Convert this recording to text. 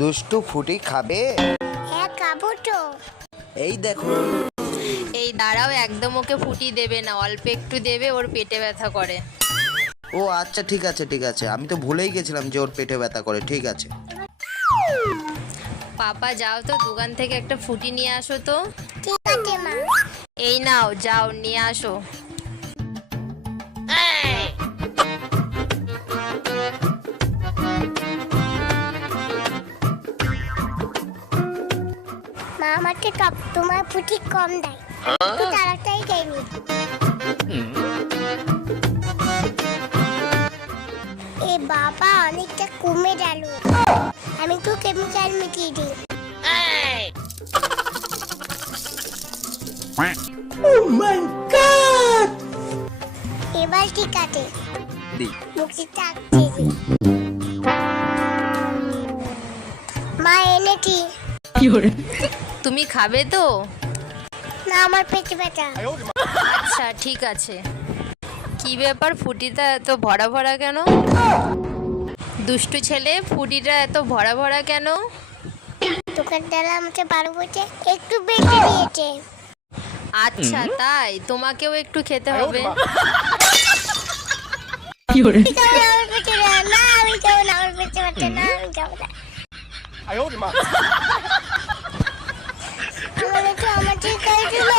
দুষ্টু ফুটি খাবে? হ্যাঁ খাবো তো। এই দেখো। এই দাঁড়াও, একদম ওকে ফুটি দেবে না, অল্প একটু দেবে, ওর পেটে ব্যথা করে। ও আচ্ছা, ঠিক আছে ঠিক আছে, আমি তো ভুলেই গেছিলাম যে ওর পেটে ব্যথা করে। ঠিক আছে। পাপা যাও তো দোকান থেকে একটা ফুটি নিয়ে আসো তো। ঠিক আছে মা। এই নাও, যাও নিয়ে আসো। মা আমাকে তোমার ফুটি কম দেয়, একটু তাড়াতাড়ি দেয়নি। এ বাবা অনেকটা কমে গেল, আমি তো কেমিক্যাল মিটিয়ে দিই। এবার ঠিক আছে, মুখে চাকছে। মা এনেছি। তুমি খাবে তো? না আমার পেটে ব্যথা। আচ্ছা ঠিক আছে। কি ব্যাপার, ফুটিটা এত ভরা ভরা কেন? দুষ্টু ছেলে, ফুটিটা এত ভরা ভরা কেন? দোকানদার আমাকে 12 বলছে, একটু বেশি দিয়েছে। আচ্ছা তাই, তোমাকেও একটু খেতে হবে। আমার পেটে ব্যথা। না আমি যাবো না, আমার পেটে ব্যথা। না আমি যাবো না। আমার ঠিক হয়েছিল।